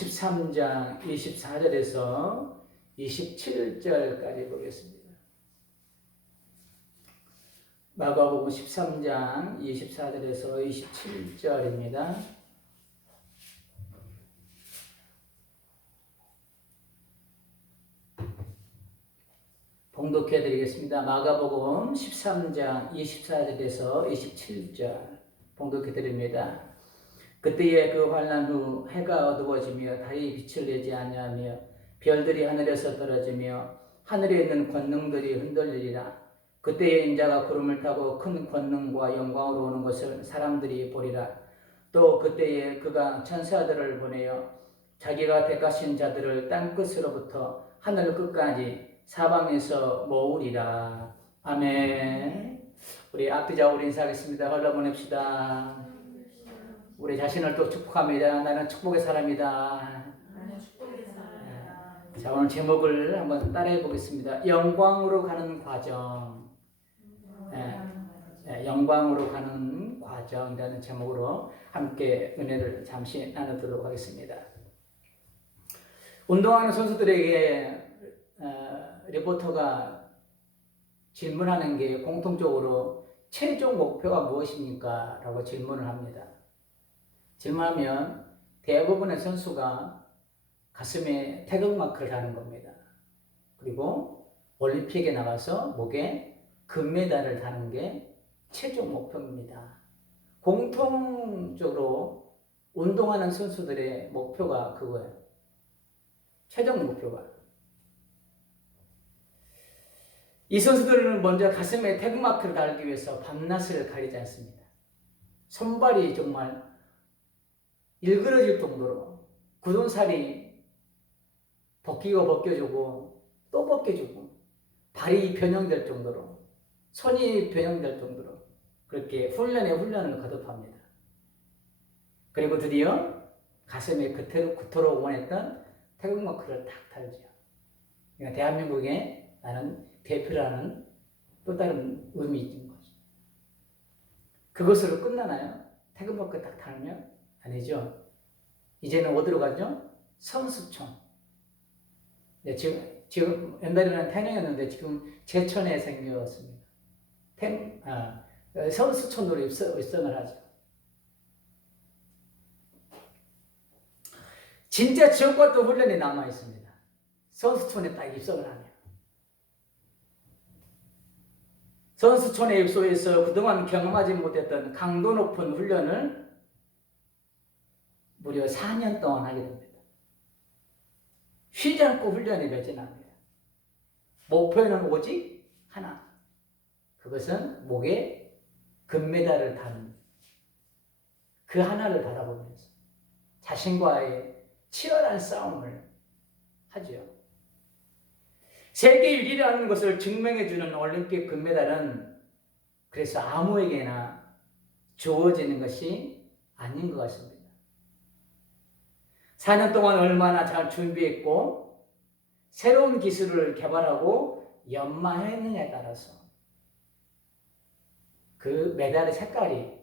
13장 24절에서 27절까지 보겠습니다. 마가복음 13장 24절에서 27절입니다. 봉독해 드리겠습니다. 마가복음 13장 24절에서 27절 봉독해 드립니다. 그때에 그 환난 후 해가 어두워지며 달이 빛을 내지 아니하며 별들이 하늘에서 떨어지며 하늘에 있는 권능들이 흔들리리라. 그때에 인자가 구름을 타고 큰 권능과 영광으로 오는 것을 사람들이 보리라. 또 그때에 그가 천사들을 보내어 자기가 택하신 자들을 땅끝으로부터 하늘 끝까지 사방에서 모으리라. 아멘. 우리 앞뒤좌우로 인사하겠습니다. 흘러 보냅시다. 우리 자신을 또 축복합니다. 나는 축복의 사람이다. 자, 오늘 제목을 한번 따라해 보겠습니다. 영광으로 가는 과정. 영광으로 가는 과정이라는 제목으로 함께 은혜를 잠시 나누도록 하겠습니다. 운동하는 선수들에게 리포터가 질문하는 게 공통적으로 최종 목표가 무엇입니까? 라고 질문을 합니다. 질문하면 대부분의 선수가 가슴에 태극마크를 하는 겁니다. 그리고 올림픽에 나가서 목에 금메달을 다는 게 최종 목표입니다. 공통적으로 운동하는 선수들의 목표가 그거예요. 최종 목표가. 이 선수들은 먼저 가슴에 태극마크를 달기 위해서 밤낮을 가리지 않습니다. 손발이 정말 일그러질 정도로 굳은 살이 벗기고 벗겨주고 또 벗겨주고 발이 변형될 정도로 손이 변형될 정도로 그렇게 훈련을 거듭합니다. 그리고 드디어 가슴에 그토록 원했던 태극마크를 딱 달죠. 그러니까 대한민국의 나는 대표라는 또 다른 의미인 거죠. 그것으로 끝나나요? 태극마크 딱 달면? 아니죠. 이제는 어디로 가죠? 선수촌. 네, 지금 옛날에는 태릉이었는데 지금 제천에 생겼습니다. 선수촌으로 입성을 하죠. 진짜 지옥과 또 훈련이 남아 있습니다. 선수촌에 딱 입성을 하면. 선수촌에 입소해서 그동안 경험하지 못했던 강도 높은 훈련을 무려 4년 동안 하게 됩니다. 쉬지 않고 훈련이 매진합니다. 목표는 오직 하나. 그것은 목에 금메달을 다는 그 하나를 바라보면서 자신과의 치열한 싸움을 하죠. 세계 1위라는 것을 증명해주는 올림픽 금메달은 그래서 아무에게나 주어지는 것이 아닌 것 같습니다. 4년 동안 얼마나 잘 준비했고 새로운 기술을 개발하고 연마했느냐에 따라서 그 메달의 색깔이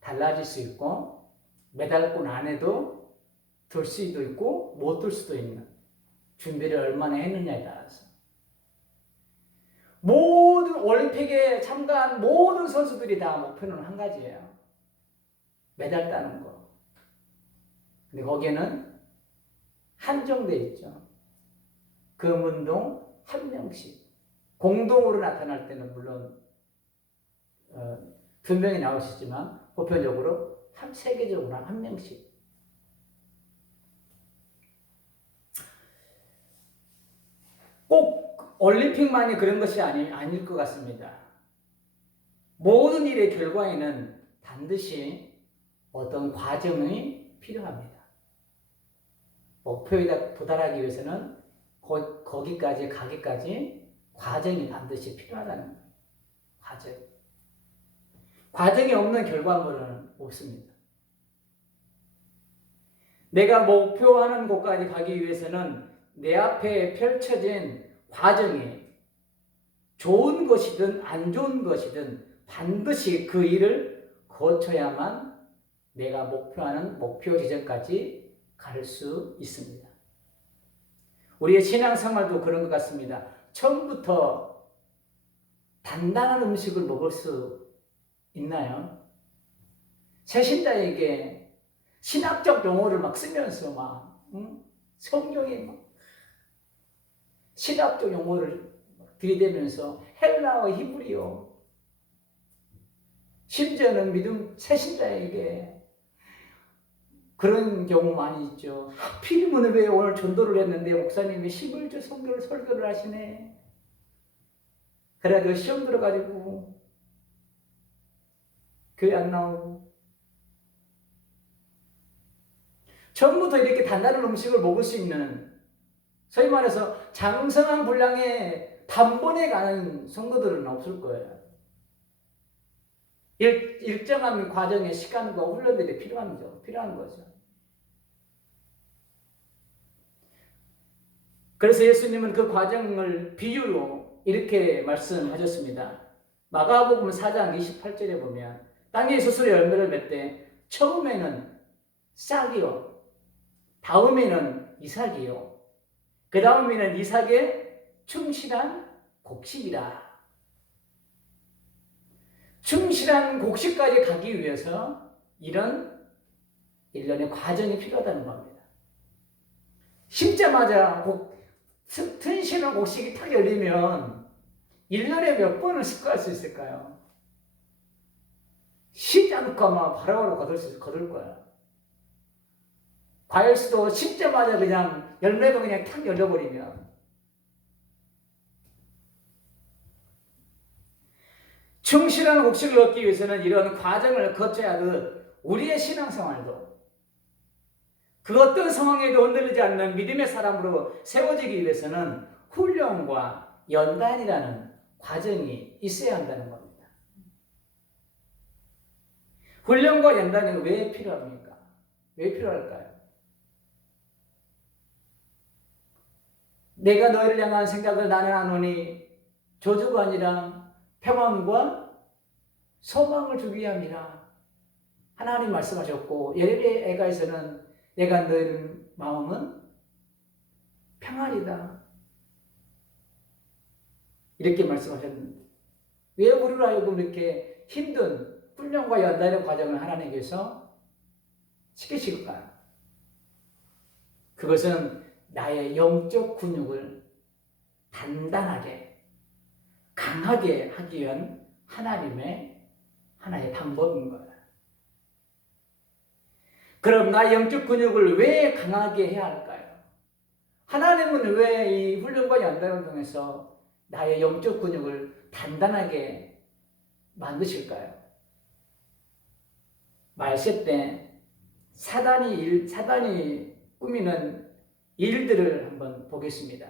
달라질 수 있고 메달권 안에도 들 수도 있고 못 들 수도 있는 준비를 얼마나 했느냐에 따라서 모든 올림픽에 참가한 모든 선수들이 다 목표는 한 가지예요. 메달 따는 거. 근데 거기에는 한정되어 있죠. 금운동 한 명씩. 공동으로 나타날 때는 물론 2명이 나올 수 있지만 보편적으로 세계적으로 한 명씩. 꼭 올림픽만이 그런 것이 아닐 것 같습니다. 모든 일의 결과에는 반드시 어떤 과정이 필요합니다. 목표에 도달하기 위해서는 거기까지 가기까지 과정이 반드시 필요하다는 거예요. 과정이 없는 결과물은 없습니다. 내가 목표하는 곳까지 가기 위해서는 내 앞에 펼쳐진 과정이 좋은 것이든 안 좋은 것이든 반드시 그 일을 거쳐야만 내가 목표하는 목표 지점까지 가를 수 있습니다. 우리의 신앙생활도 그런 것 같습니다. 처음부터 단단한 음식을 먹을 수 있나요? 새신자에게 신학적 용어를 막 쓰면서 성경에 막 신학적 용어를 들이대면서 헬라어, 히브리어, 심지어는 믿음 새신자에게 그런 경우 많이 있죠. 하필이면 왜 오늘 전도를 했는데 목사님이 11조 설교를 하시네. 그래도 시험 들어가지고 교회 안 나오고. 처음부터 이렇게 단단한 음식을 먹을 수 있는, 소위 말해서 장성한 분량의 단번에 가는 성도들은 없을 거예요. 일정한 과정의 시간과 훈련들이 필요한 거죠. 그래서 예수님은 그 과정을 비유로 이렇게 말씀하셨습니다. 마가복음 4장 28절에 보면 땅에 스스로 열매를 맺되 처음에는 싹이요, 다음에는 이삭이요, 그 다음에는 이삭의 충실한 곡식이라. 충실한 곡식까지 가기 위해서 이런 일련의 과정이 필요하다는 겁니다. 심자마자 튼실한 곡식이 탁 열리면 1년에 몇 번을 습과할 수 있을까요? 쉬지 않고 아마 바로바로 거둘 거야. 과일수도 심자마자 그냥 열매가 그냥 탁 열려버리면. 충실한 곡식을 얻기 위해서는 이런 과정을 거쳐야 하듯 우리의 신앙생활도 그 어떤 상황에도 흔들리지 않는 믿음의 사람으로 세워지기 위해서는 훈련과 연단이라는 과정이 있어야 한다는 겁니다. 훈련과 연단이 왜 필요합니까? 왜 필요할까요? 내가 너희를 향한 생각을 나는 하노니 저주가 아니라 평안과 소망을 주기 위함이라. 하나님 말씀하셨고, 예레미야에서는 내가 너희의 마음은 평안이다, 이렇게 말씀하셨는데, 왜 우리로 하여금 이렇게 힘든 훈련과 연단의 과정을 하나님께서 시키실까요? 그것은 나의 영적 근육을 단단하게, 강하게 하기 위한 하나님의 하나의 방법인 거예요. 그럼 나의 영적 근육을 왜 강하게 해야 할까요? 하나님은 왜 이 훈련과 연단을 통해서 나의 영적 근육을 단단하게 만드실까요? 말세 때 사단이 꾸미는 일들을 한번 보겠습니다.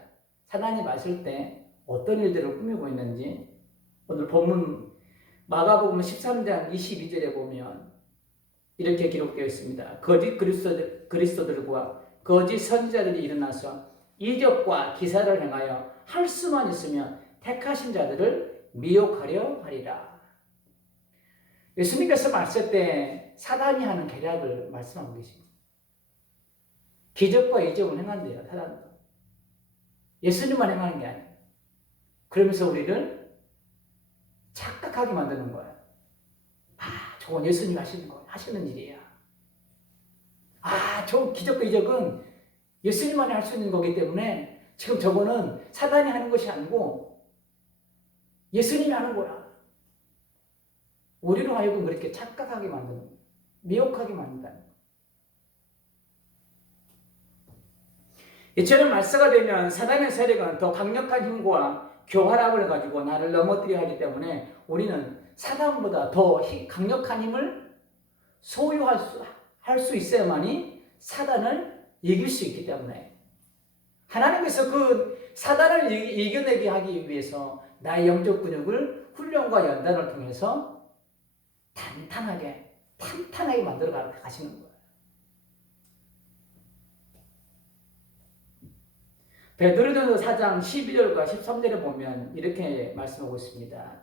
사단이 말세 때 어떤 일들을 꾸미고 있는지 오늘 본문 마가복음 13장 22절에 보면 이렇게 기록되어 있습니다. 거짓 그리스도들과 거짓 선지자들이 일어나서 이적과 기사를 행하여 할 수만 있으면 택하신 자들을 미혹하려 하리라. 예수님께서 말씀 때 사단이 하는 계략을 말씀하고 계십니다. 기적과 이적을 행한대요, 사단도. 예수님만 행하는 게 아니에요. 그러면서 우리를 착각하게 만드는 거예요. 저건 예수님이 하시는 일이야. 저 기적과 이적은 예수님만이 할 수 있는 거기 때문에 지금 저거는 사단이 하는 것이 아니고 예수님이 하는 거야. 우리로 하여금 그렇게 착각하게 만드는, 미혹하게 만든다는 거예요. 이처럼 말세가 되면 사단의 세력은 더 강력한 힘과 교활함을 가지고 나를 넘어뜨려 하기 때문에 우리는 사단보다 더 강력한 힘을 소유할 수 있어야만이 사단을 이길 수 있기 때문에 하나님께서 그 사단을 이겨내게 하기 위해서 나의 영적 근육을 훈련과 연단을 통해서 탄탄하게 만들어 가시는 거예요. 베드로전서 4장 12절과 13절에 보면 이렇게 말씀하고 있습니다.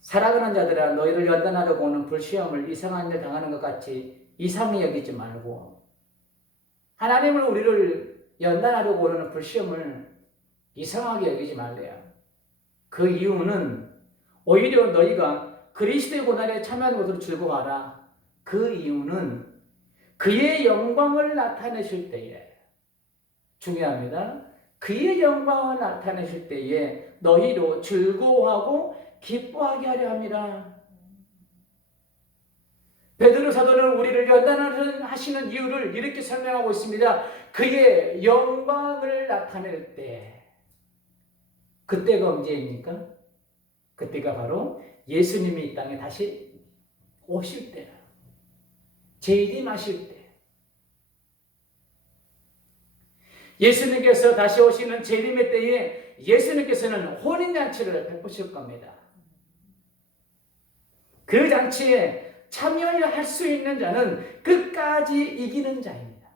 사랑하는 자들아, 너희를 연단하려고 오는 불시험을 이상한 일 당하는 것 같이 이상히 여기지 말고 하나님을 우리를 연단하려고 오는 불시험을 이상하게 여기지 말래요. 그 이유는 오히려 너희가 그리스도의 고난에 참여하는 것으로 즐거워하라. 그 이유는 그의 영광을 나타내실 때에, 중요합니다. 그의 영광을 나타내실 때에 너희로 즐거워하고 기뻐하게 하려 함이라. 베드로 사도는 우리를 연단하시는 이유를 이렇게 설명하고 있습니다. 그의 영광을 나타낼 때, 그때가 언제입니까? 그때가 바로 예수님이 이 땅에 다시 오실 때, 재림하실 때, 예수님께서 다시 오시는 재림의 때에 예수님께서는 혼인잔치를 베푸실 겁니다. 그 잔치에 참여할 수 있는 자는 끝까지 이기는 자입니다.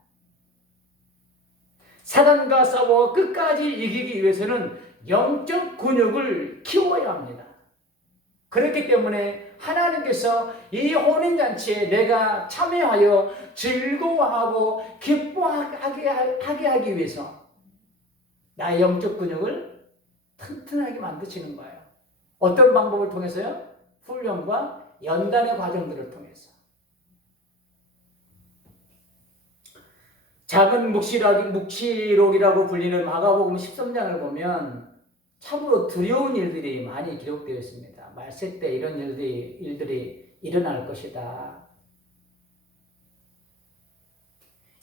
사단과 싸워 끝까지 이기기 위해서는 영적 근육을 키워야 합니다. 그렇기 때문에 하나님께서 이 혼인잔치에 내가 참여하여 즐거워하고 기뻐하게 하기 위해서 나의 영적 근육을 튼튼하게 만드시는 거예요. 어떤 방법을 통해서요? 훈련과 연단의 과정들을 통해서. 작은 묵시록이라고 불리는 마가복음 13장을 보면 참으로 두려운 일들이 많이 기록되어 있습니다. 말세 때 이런 일들이 일어날 것이다.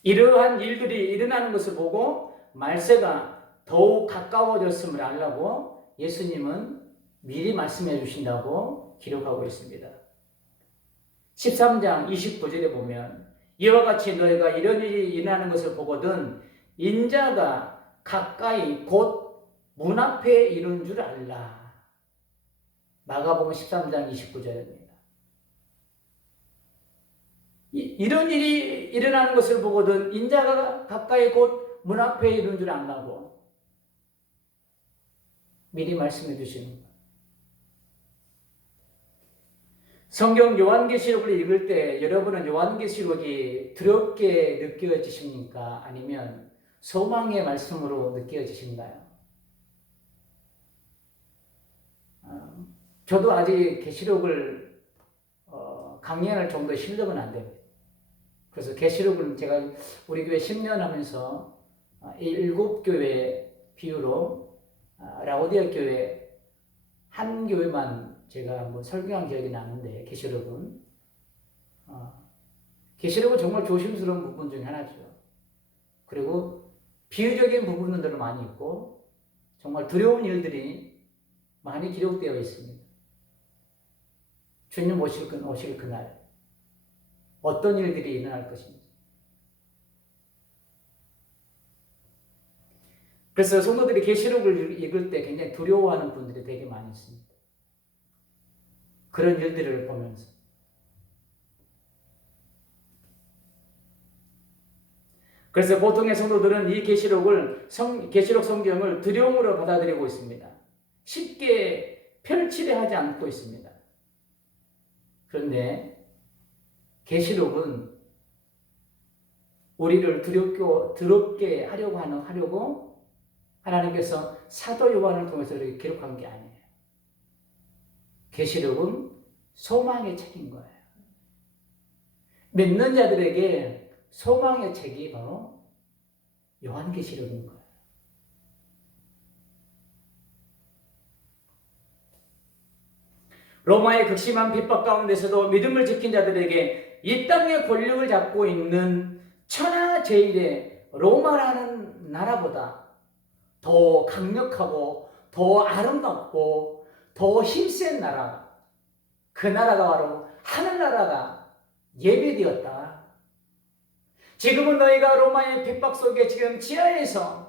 이러한 일들이 일어나는 것을 보고 말세가 더욱 가까워졌음을 알라고 예수님은 미리 말씀해 주신다고 기록하고 있습니다. 13장 29절에 보면 이와 같이 너희가 이런 일이 일어나는 것을 보거든 인자가 가까이 곧 문 앞에 이른 줄 알라. 마가복음 13장 29절입니다. 이런 일이 일어나는 것을 보거든 인자가 가까이 곧 문 앞에 이른 줄 안다고 미리 말씀해 주시는 거예요. 성경 요한계시록을 읽을 때 여러분은 요한계시록이 두렵게 느껴지십니까? 아니면 소망의 말씀으로 느껴지신가요? 저도 아직 계시록을 강의할 정도의 실력은 안 됩니다. 그래서 계시록을 제가 우리 교회 10년 하면서 7교회 비유로 라오디아 교회 한 교회만 제가 한번 설교한 기억이 나는데 계시록은 정말 조심스러운 부분 중에 하나죠. 그리고 비유적인 부분들도 많이 있고 정말 두려운 일들이 많이 기록되어 있습니다. 주님 오실 그날 어떤 일들이 일어날 것인지. 그래서 성도들이 계시록을 읽을 때 굉장히 두려워하는 분들이 되게 많이 있습니다. 그런 일들을 보면서. 그래서 보통의 성도들은 이 계시록 성경을 두려움으로 받아들이고 있습니다. 쉽게 펼치려 하지 않고 있습니다. 그런데 계시록은 우리를 두렵게 하려고 하나님께서 사도 요한을 통해서 이렇게 기록한 게 아니에요. 계시록은 소망의 책인 거예요. 믿는 자들에게 소망의 책이 바로 요한계시록인 거예요. 로마의 극심한 핍박 가운데서도 믿음을 지킨 자들에게 이 땅의 권력을 잡고 있는 천하제일의 로마라는 나라보다 더 강력하고 더 아름답고 더 힘센 나라, 그 나라가 바로 하늘나라가 예비되었다. 지금은 너희가 로마의 핍박 속에 지금 지하에서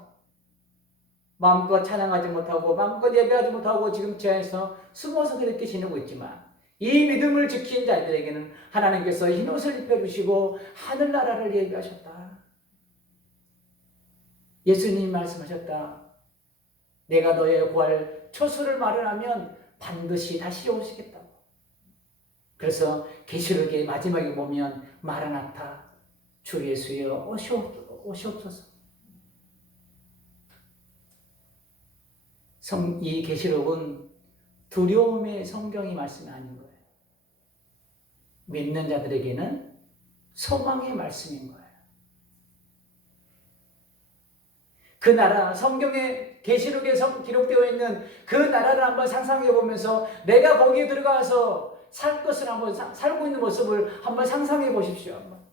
마음껏 찬양하지 못하고 마음껏 예배하지 못하고 지금 지하에서 숨어서 그렇게 지내고 있지만 이 믿음을 지킨 자들에게는 하나님께서 흰옷을 입혀주시고 하늘나라를 예비하셨다. 예수님이 말씀하셨다. 내가 너의 구할 초소를 마련하면 반드시 다시 오시겠다고. 그래서 계시록의 마지막에 보면 마라나타 주 예수여 오시옵소서. 이 계시록은 두려움의 성경의 말씀이 아닌 거예요. 믿는 자들에게는 소망의 말씀인 거예요. 그 나라, 성경의 계시록에 기록되어 있는 그 나라를 한번 상상해 보면서 내가 거기에 들어가서 살 것을 한번 살고 있는 모습을 한번 상상해 보십시오. 한번.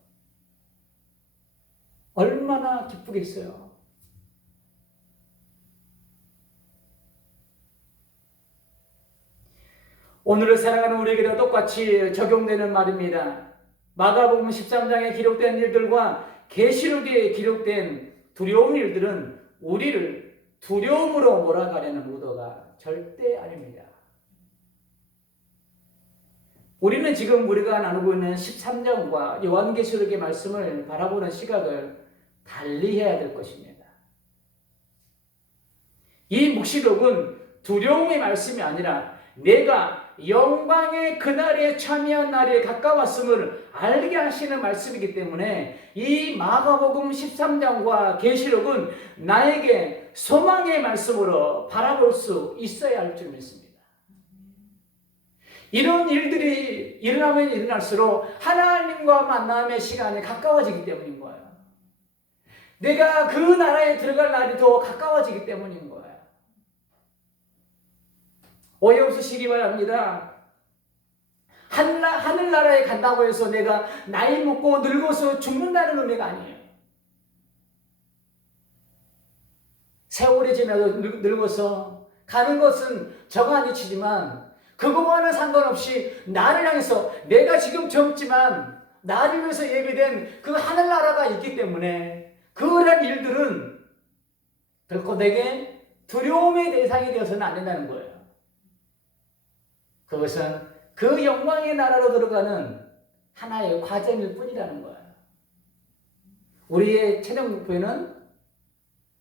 얼마나 기쁘겠어요. 오늘을 살아가는 우리에게도 똑같이 적용되는 말입니다. 마가복음 13장에 기록된 일들과 계시록에 기록된 두려운 일들은 우리를 두려움으로 몰아가려는 의도가 절대 아닙니다. 우리는 지금 우리가 나누고 있는 13장과 요한계시록의 말씀을 바라보는 시각을 달리 해야 될 것입니다. 이 묵시록은 두려움의 말씀이 아니라 내가 영광의 그날에 참여한 날에 가까웠음을 알게 하시는 말씀이기 때문에 이 마가복음 13장과 계시록은 나에게 소망의 말씀으로 바라볼 수 있어야 할 줄 믿습니다. 이런 일들이 일어나면 일어날수록 하나님과 만남의 시간이 가까워지기 때문인 거예요. 내가 그 나라에 들어갈 날이 더 가까워지기 때문인 거예요. 오해 없으시기 바랍니다. 하늘나라에 간다고 해서 내가 나이 먹고 늙어서 죽는다는 의미가 아니에요. 세월이 지나도 늙어서 가는 것은 정한 이치지만 그거와는 상관없이 나를 향해서 내가 지금 젊지만 나를 위해서 예비된 그 하늘나라가 있기 때문에 그런 일들은 결코 내게 두려움의 대상이 되어서는 안 된다는 거예요. 그것은 그 영광의 나라로 들어가는 하나의 과정일 뿐이라는 거예요. 우리의 최종 목표는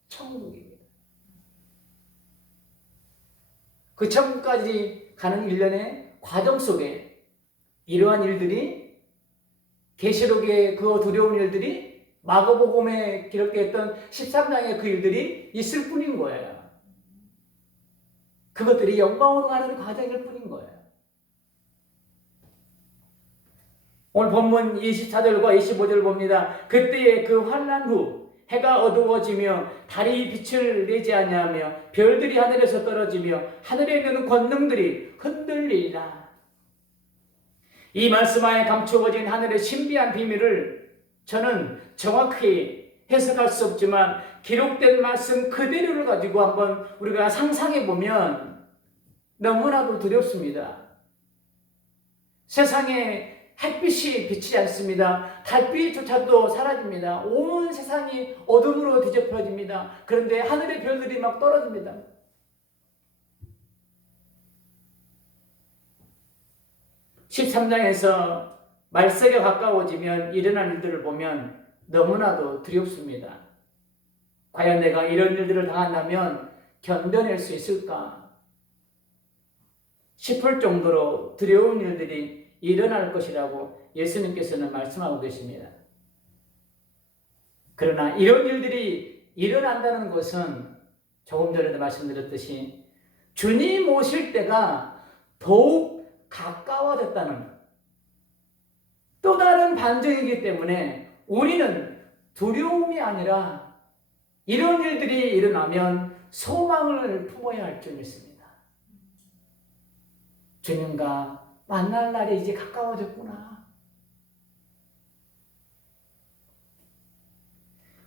천국입니다. 그 천국까지 가는 일련의 과정 속에 이러한 일들이 계시록의 그 두려운 일들이 마가복음에 기록되었던 13장의 그 일들이 있을 뿐인 거예요. 그것들이 영광으로 가는 과정일 뿐인 거예요. 오늘 본문 24절과 25절을 봅니다. 그때의 그 환난 후 해가 어두워지며 달이 빛을 내지 아니하며 별들이 하늘에서 떨어지며 하늘에 있는 권능들이 흔들리리라. 이 말씀 안에 감추어진 하늘의 신비한 비밀을 저는 정확히 해석할 수 없지만 기록된 말씀 그대로를 가지고 한번 우리가 상상해 보면 너무나도 두렵습니다. 세상에 햇빛이 비치지 않습니다. 달빛조차도 사라집니다. 온 세상이 어둠으로 뒤덮여집니다. 그런데 하늘의 별들이 막 떨어집니다. (13장에서) 말세가 가까워지면 일어난 일들을 보면 너무나도 두렵습니다. 과연 내가 이런 일들을 당한다면 견뎌낼 수 있을까 싶을 정도로 두려운 일들이 일어날 것이라고 예수님께서는 말씀하고 계십니다. 그러나 이런 일들이 일어난다는 것은 조금 전에도 말씀드렸듯이 주님 오실 때가 더욱 가까워졌다는 또 다른 반증이기 때문에 우리는 두려움이 아니라 이런 일들이 일어나면 소망을 품어야 할 줄 믿습니다. 주님과 만날 날이 이제 가까워졌구나.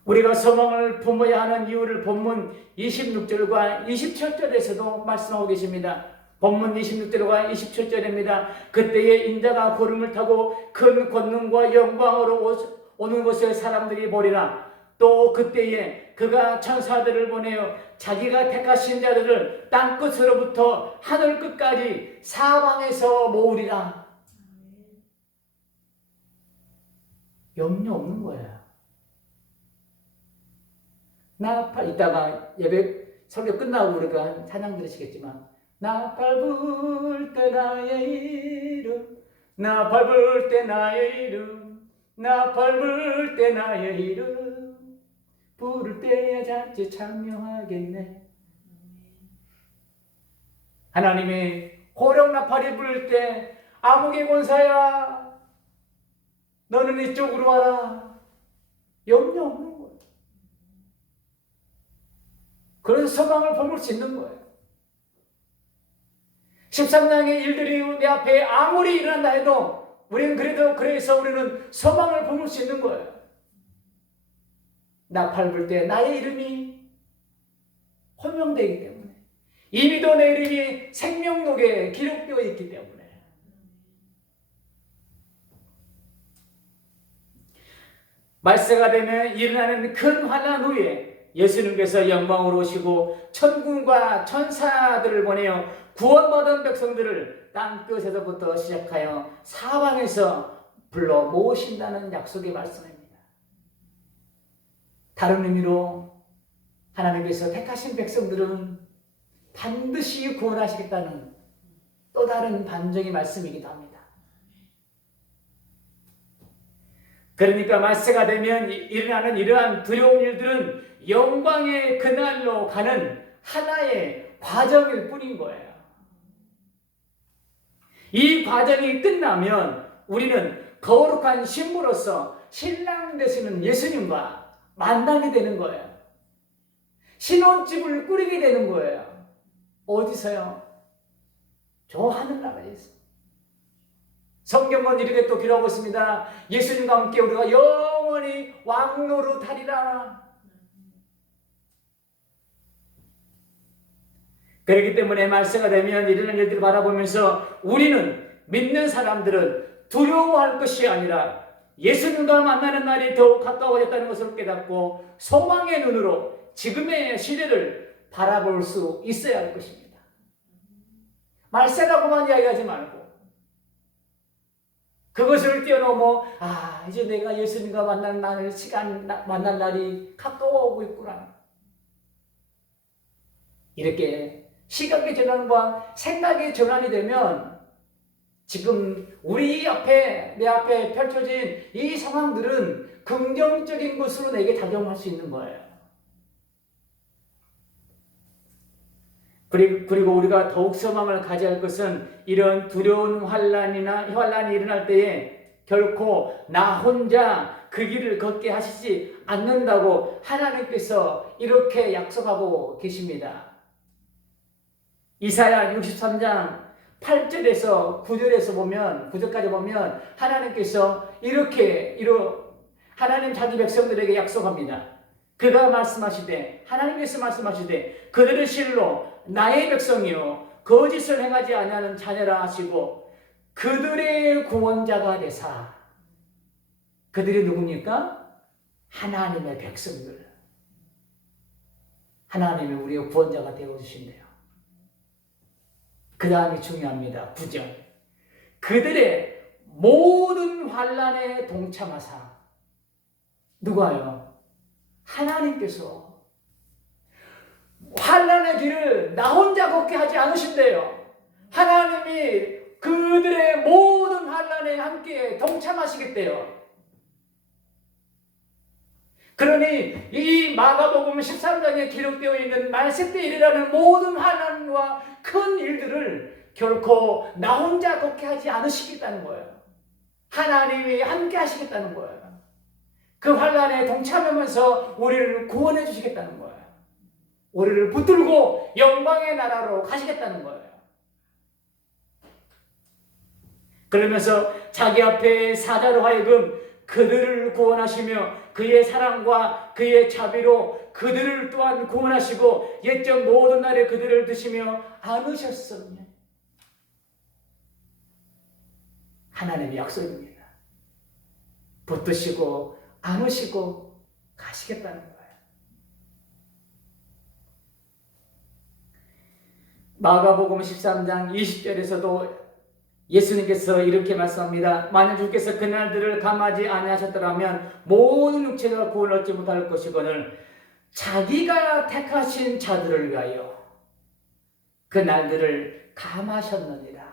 우리가 소망을 품어야 하는 이유를 본문 26절과 27절에서도 말씀하고 계십니다. 본문 26절과 27절입니다. 그때에 인자가 구름을 타고 큰 권능과 영광으로 오는 것을 사람들이 보리라. 또 그때에 그가 천사들을 보내어 자기가 택하신 자들을 땅끝으로부터 하늘 끝까지 사방에서 모으리라. 염려 없는 거야. 이따가 예배 설교 끝나고 우리가 찬양 들으시겠지만 나 밟을 때 나의 이름 나 밟을 때 나의 이름 나 밟을 때 나의 이름 부를 때야 잔치 참여하겠네. 하나님이 호령나팔이 부를 때 아무개 권사야 너는 이쪽으로 와라. 염려 없는 거예요. 그런 소망을 품을 수 있는 거예요. 13장의 일들이 내 앞에 아무리 일어난다 해도 우리는 그래서 우리는 소망을 품을 수 있는 거예요. 나팔 불 때 나의 이름이 호명되기 때문에, 이미도 내 이름이 생명록에 기록되어 있기 때문에. 말세가 되면 일어나는 큰 환난 후에 예수님께서 영광으로 오시고 천군과 천사들을 보내어 구원받은 백성들을 땅끝에서부터 시작하여 사방에서 불러 모으신다는 약속의 말씀입니다. 다른 의미로 하나님께서 택하신 백성들은 반드시 구원하시겠다는 또 다른 반정의 말씀이기도 합니다. 그러니까 말세가 되면 일어나는 이러한 두려운 일들은 영광의 그날로 가는 하나의 과정일 뿐인 거예요. 이 과정이 끝나면 우리는 거룩한 신부로서 신랑 되시는 예수님과 만나게 되는 거예요. 신혼집을 꾸리게 되는 거예요. 어디서요? 저 하늘나라에서. 성경은 이렇게 또 기록하고 있습니다. 예수님과 함께 우리가 영원히 왕노릇하리라. 그렇기 때문에 말세가 되면 이런 일들을 바라보면서 우리는, 믿는 사람들은 두려워할 것이 아니라 예수님과 만나는 날이 더욱 가까워졌다는 것을 깨닫고 소망의 눈으로 지금의 시대를 바라볼 수 있어야 할 것입니다. 말세라고만 이야기하지 말고 그것을 뛰어넘어 이제 내가 예수님과 만날 만날 날이 가까워오고 있구나. 이렇게 시각의 전환과 생각의 전환이 되면 지금 내 앞에 펼쳐진 이 상황들은 긍정적인 것으로 내게 작용할 수 있는 거예요. 그리고 우리가 더욱 소망을 가져야 할 것은 이런 두려운 환란이 일어날 때에 결코 나 혼자 그 길을 걷게 하시지 않는다고 하나님께서 이렇게 약속하고 계십니다. 이사야 63장 8절에서 9절까지 보면 하나님께서 하나님 자기 백성들에게 약속합니다. 하나님께서 말씀하시되 그들의 실로 나의 백성이요 거짓을 행하지 아니하는 자녀라 하시고 그들의 구원자가 되사. 그들이 누굽니까? 하나님의 백성들. 하나님이 우리의 구원자가 되어주신대요. 그 다음이 중요합니다. 9절. 그들의 모든 환난에 동참하사. 누가요? 하나님께서 환난의 길을 나 혼자 걷게 하지 않으신대요. 하나님이 그들의 모든 환난에 함께 동참하시겠대요. 그러니 이 마가복음 13장에 기록되어 있는 말세 때 일어나는 모든 환난과 큰 일들을 결코 나 혼자 걷게 하지 않으시겠다는 거예요. 하나님이 함께 하시겠다는 거예요. 그 환난에 동참하면서 우리를 구원해 주시겠다는 거예요. 우리를 붙들고 영광의 나라로 가시겠다는 거예요. 그러면서 자기 앞에 사자로 하여금 그들을 구원하시며 그의 사랑과 그의 자비로 그들을 또한 구원하시고 옛적 모든 날에 그들을 드시며 안으셨으니 하나님의 약속입니다. 붙드시고 안으시고 가시겠다는 거예요. 마가복음 13장 20절에서도 예수님께서 이렇게 말씀합니다. 만약 주께서 그날들을 감하지 아니하셨더라면 모든 육체가 구원을 얻지 못할 것이거늘 자기가 택하신 자들을 위하여 그날들을 감하셨느니라.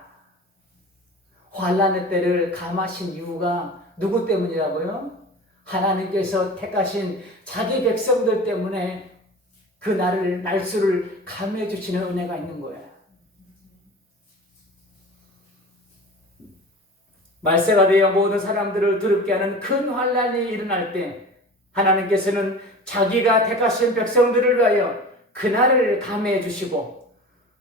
환난의 때를 감하신 이유가 누구 때문이라고요? 하나님께서 택하신 자기 백성들 때문에 그 날수를 감해 주시는 은혜가 있는 거예요. 말세가 되어 모든 사람들을 두렵게 하는 큰 환란이 일어날 때 하나님께서는 자기가 택하신 백성들을 위하여 그날을 감해 주시고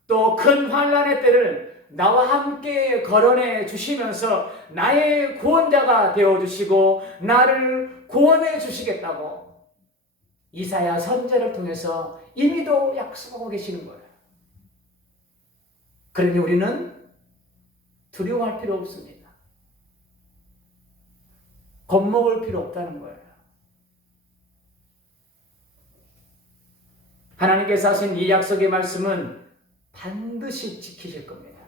또 큰 환란의 때를 나와 함께 거론해 주시면서 나의 구원자가 되어 주시고 나를 구원해 주시겠다고 이사야 선지자를 통해서 이미도 약속하고 계시는 거예요. 그러니 우리는 두려워할 필요 없습니다. 겁먹을 필요 없다는 거예요. 하나님께서 하신 이 약속의 말씀은 반드시 지키실 겁니다.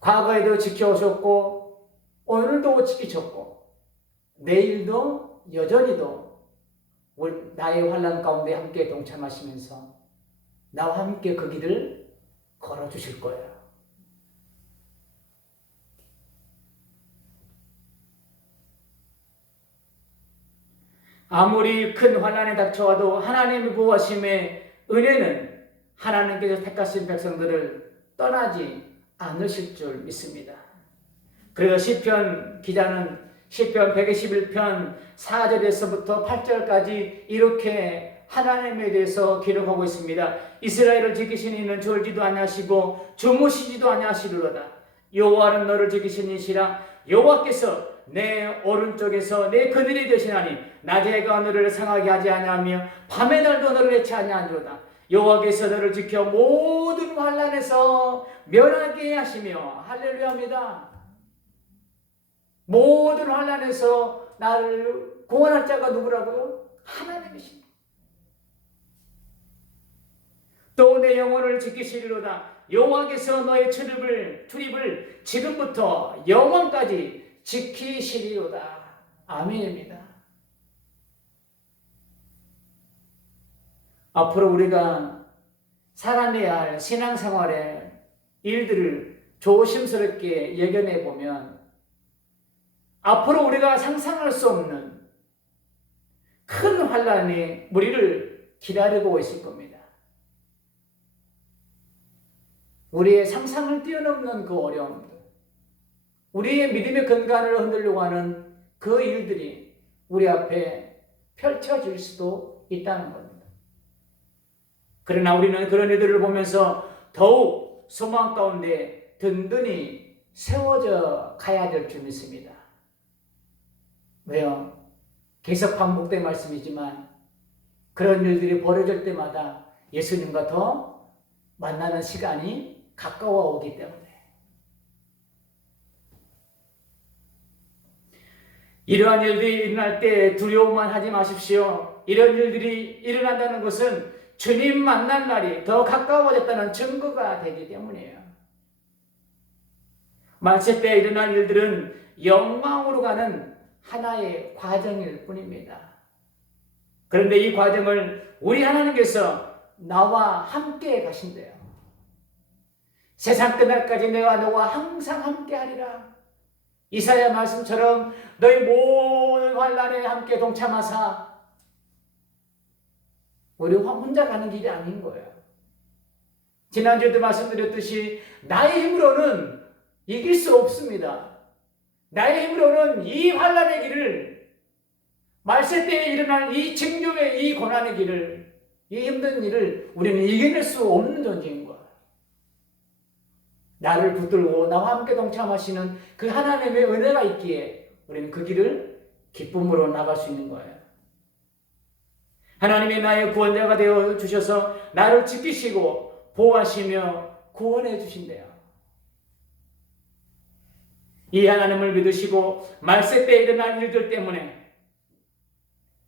과거에도 지켜오셨고 오늘도 지키셨고 내일도 여전히도 나의 환난 가운데 함께 동참하시면서 나와 함께 그 길을 걸어주실 거예요. 아무리 큰 환난에 닥쳐와도 하나님의 보호하심의 은혜는 하나님께서 택하신 백성들을 떠나지 않으실 줄 믿습니다. 그래서 시편 기자는 시편 121편 4절에서부터 8절까지 이렇게 하나님에 대해서 기록하고 있습니다. 이스라엘을 지키신 이는 졸지도 아니하시고 주무시지도 아니하시리로다. 여호와는 너를 지키신 이시라. 여호와께서 내 오른쪽에서 내 그늘이 되시나니 낮에가 너를 상하게 하지 아니하며 밤의 날도 너를 해치 아니하리로다. 여호와께서 너를 지켜 모든 환난에서 면하게 하시며 할렐루야입니다. 모든 환난에서 나를 구원할 자가 누구라고요? 하나님이십니다. 또 내 영혼을 지키시리로다. 여호와께서 너의 출입을 지금부터 영원까지 지키시리로다. 아멘입니다. 앞으로 우리가 살아내야 할 신앙생활의 일들을 조심스럽게 예견해 보면 앞으로 우리가 상상할 수 없는 큰 환난이 우리를 기다리고 있을 겁니다. 우리의 상상을 뛰어넘는 그 어려움들, 우리의 믿음의 근간을 흔들려고 하는 그 일들이 우리 앞에 펼쳐질 수도 있다는 겁니다. 그러나 우리는 그런 일들을 보면서 더욱 소망 가운데 든든히 세워져 가야 될 줄 믿습니다. 왜요? 계속 반복된 말씀이지만 그런 일들이 벌어질 때마다 예수님과 더 만나는 시간이 가까워 오기 때문에 이러한 일들이 일어날 때 두려움만 하지 마십시오. 이런 일들이 일어난다는 것은 주님 만날 날이 더 가까워졌다는 증거가 되기 때문이에요. 만세 때 일어난 일들은 영광으로 가는 하나의 과정일 뿐입니다. 그런데 이 과정을 우리 하나님께서 나와 함께 가신대요. 세상 끝날까지 내가 너와 항상 함께 하리라. 이사야 말씀처럼 너희 모든 환난에 함께 동참하사 우리 혼자 가는 길이 아닌 거예요. 지난주에도 말씀드렸듯이 나의 힘으로는 이길 수 없습니다. 나의 힘으로는 이 환난의 길을 말세 때에 일어날 이 징조의 이 고난의 길을 이 힘든 일을 우리는 이겨낼 수 없는 존재인 거예요. 나를 붙들고 나와 함께 동참하시는 그 하나님의 은혜가 있기에 우리는 그 길을 기쁨으로 나갈 수 있는 거예요. 하나님이 나의 구원자가 되어 주셔서 나를 지키시고 보호하시며 구원해 주신대요. 이 하나님을 믿으시고 말세 때 일어난 일들 때문에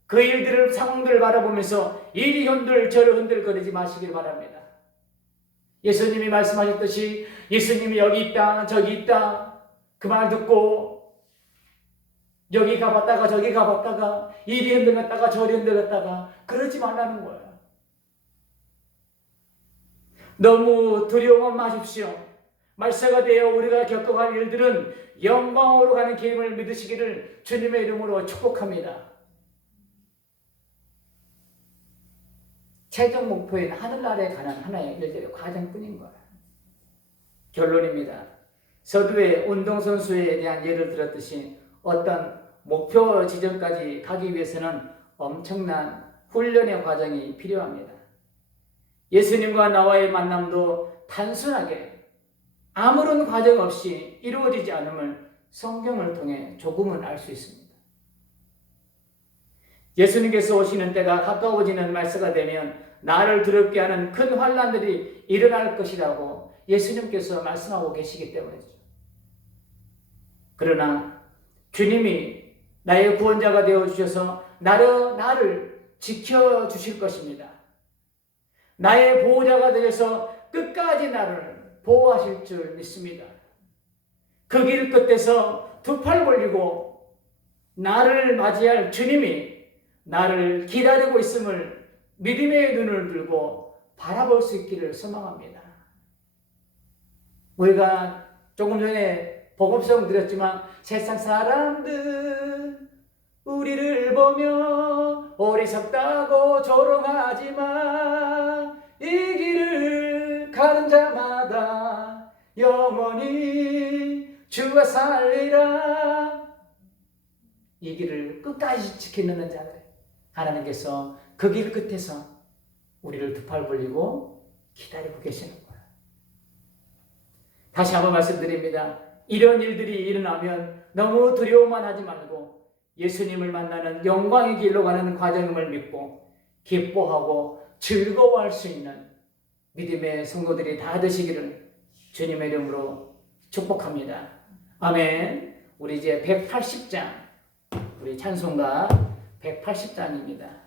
그 일들을 상황들을 바라보면서 이리 흔들 저리 흔들거리지 마시길 바랍니다. 예수님이 말씀하셨듯이 예수님이 여기 있다 저기 있다 그 말 듣고 여기 가봤다가 저기 가봤다가 이리 흔들렸다가 저리 흔들렸다가 그러지 말라는 거예요. 너무 두려워만 마십시오. 말세가 되어 우리가 겪어갈 일들은 영광으로 가는 길임을 믿으시기를 주님의 이름으로 축복합니다. 최종 목표인 하늘나라에 가는 하나의 일들의 과정뿐인 거예요. 결론입니다. 서두에 운동선수에 대한 예를 들었듯이 어떤 목표 지점까지 가기 위해서는 엄청난 훈련의 과정이 필요합니다. 예수님과 나와의 만남도 단순하게 아무런 과정 없이 이루어지지 않음을 성경을 통해 조금은 알 수 있습니다. 예수님께서 오시는 때가 가까워지는 말세가 되면 나를 두렵게 하는 큰 환난들이 일어날 것이라고 예수님께서 말씀하고 계시기 때문이죠. 그러나 주님이 나의 구원자가 되어주셔서 나를 지켜주실 것입니다. 나의 보호자가 되어서 끝까지 나를 보호하실 줄 믿습니다. 그 길 끝에서 두 팔 벌리고 나를 맞이할 주님이 나를 기다리고 있음을 믿음의 눈을 들고 바라볼 수 있기를 소망합니다. 우리가 조금 전에 복음성 드렸지만 세상 사람들 우리를 보며 어리석다고 조롱하지만 이 길을 가는 자마다 영원히 주가 살리라. 이 길을 끝까지 지키는 자들 하나님께서 그 길 끝에서 우리를 두 팔 벌리고 기다리고 계시는 거예요. 다시 한번 말씀드립니다. 이런 일들이 일어나면 너무 두려워만 하지 말고 예수님을 만나는 영광의 길로 가는 과정임을 믿고 기뻐하고 즐거워할 수 있는 믿음의 성도들이 다 되시기를 주님의 이름으로 축복합니다. 아멘. 우리 이제 180장, 우리 찬송가 180장입니다.